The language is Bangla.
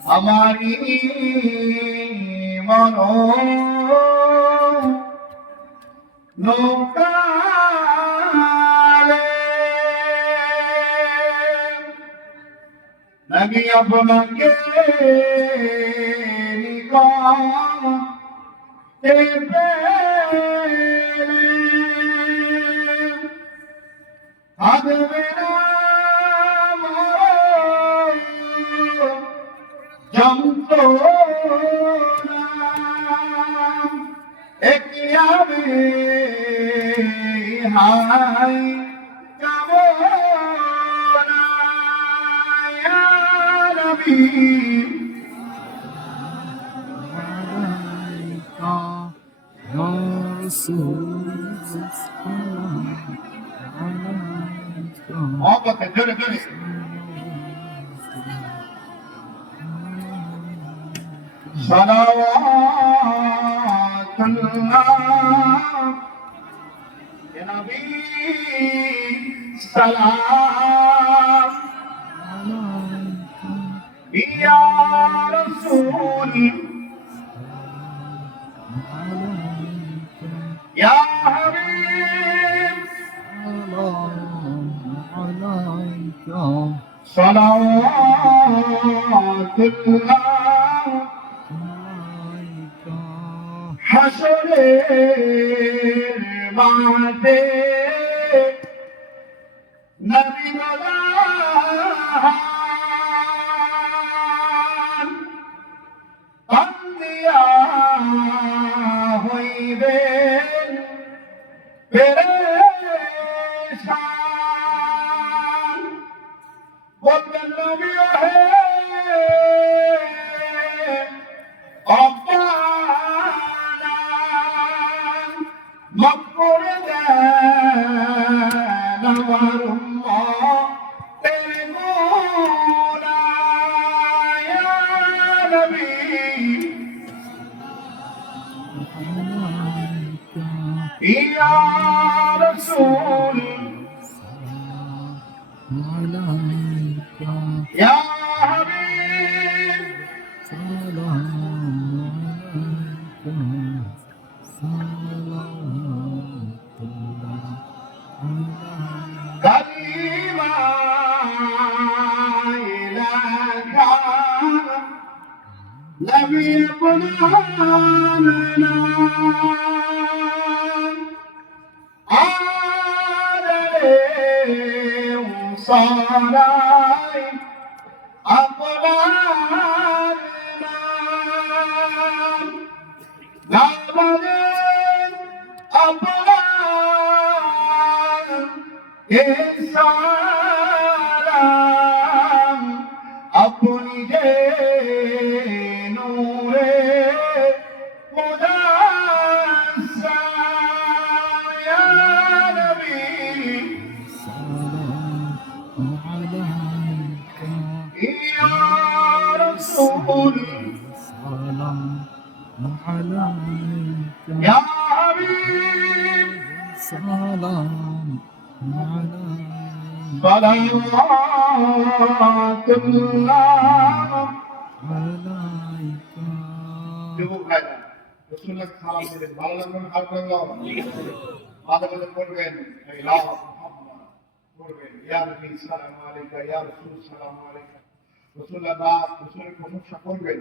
আমারি মন নৌকালে আমি আপনাকে হাই নবী মহব্বতে জোরে জোরে সালাওয়াতুল্লাহ ইয়া নবী সালাম ইয়া রাসূল ইয়া হাবিব সালাওয়াতুল্লাহ হাসরের মাঠে নবী বলান বান্দিয়া হইবেন পেরেশান বলবেন নবী হে মাফ করে দেন আমার উম্মতের গুনাহ ইয়া নবী ইয়া রাসূল ইয়া হাবিব نبي قرآننا عادل وصاراي أقلالنا نعمل أقلال إنسان أقول يا حبيب سلام عليك صلوات الله عليك যুবক ভাইরা রাসূলুল্লাহ সালাম দিলেন ভালো লাগবে হাত লাগাও মাথা করে পড়বেন ইলাহ মুহাম্মদ পড়বেন ইয়া নবী সালাম আলাইকা ইয়া রাসূল সালাম আলাইকা রাসূলুল্লাহ রাসূলের প্রশংসা করবেন